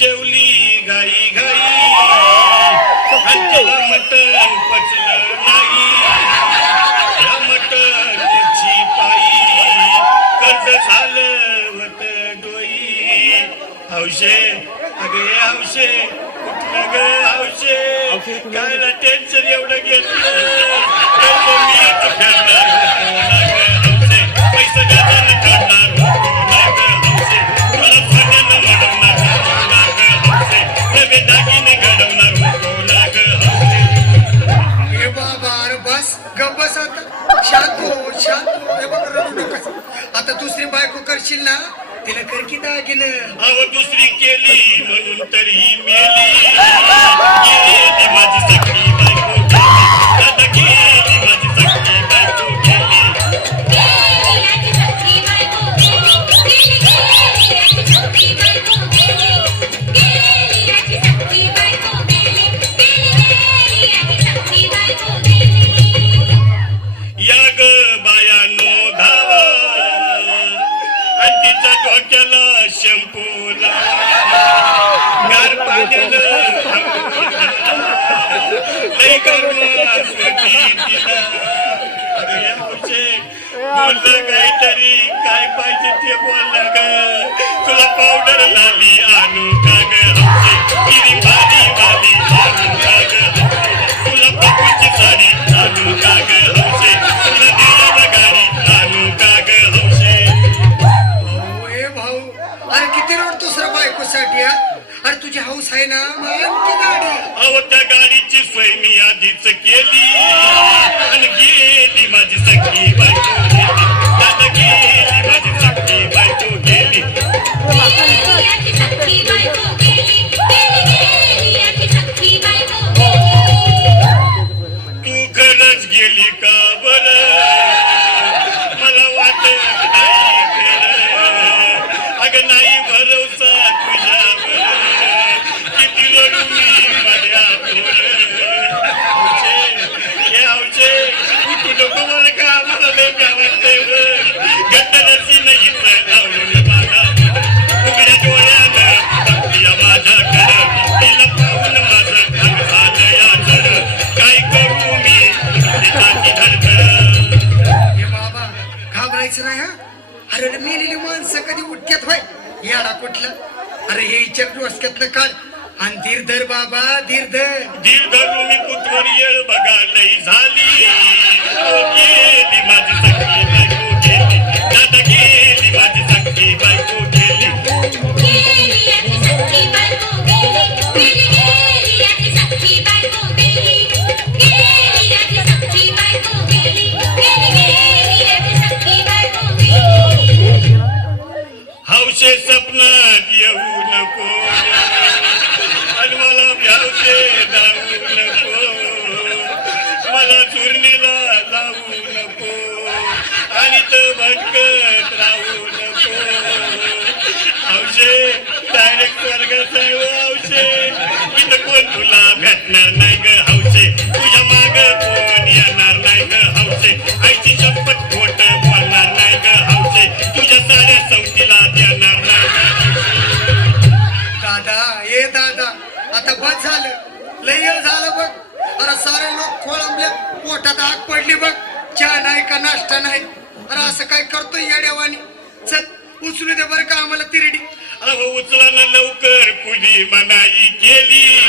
जेवली गाई गाई. आजला मटण पचलं नाही. या मटण पक्षी पायी. कर्ज झालं वत डोई. हौशे अगे हौशे कुठलं ग हौशे? काय टेन्शन एवढं घेतलं? आता दुसरी बायको करशील ना तिला कर की दागिनं. अहो दुसरी केली म्हणून तरी मेली. बोललं काहीतरी काय पाहिजे ते बोललं ग तुला पावडर लाली आणू का ग हौशे किरी भारी वाली आणू का ग तुला पप्पूची साडी आणू का ग हौशे तुला दिला गाडी आणू का ग हौशे भाऊ अरे किती रोड दुसऱ्या बायकोसाठी हा? अरे तुझी हाऊस आहे ना? मग आणखी गाडी. अहो त्या गाडीची सोय मी आधीच केली. आणि गेली माझी सखी बायको असं कधी उठक्यात होय? याला कुठलं? अरे हे इच्छा डोसक्यातलं काढ. आणि धीर धर बाबा धीर धर धीर धरून मी येळ बघा लई झाली मला चुरणीला लावू नको. आणि तो भटकत राहू नको. हौशे डायरेक्ट स्वर्गात आहे हो इथं कोण तुला भेटणार नाही ग हौशे तुझ्या माग कोण येणार नाही ग हौशे आईची शपथ खोट बोलणार नाही ग हौशे तुझ्या साऱ्या संगतीला देणार नाही दादा ए दादा आता बस झालं. लय झालं बघ. अरे सारे लोक खोळंबले. पोटात आग पडली बघ. चहा नाही का नाश्ता नाही? अरे असं काय करतोय येड्यावानी? चल उचलू दे बरं का आम्हाला तिरडी. अहो उचलानं लवकर. कुणी मनाई केली?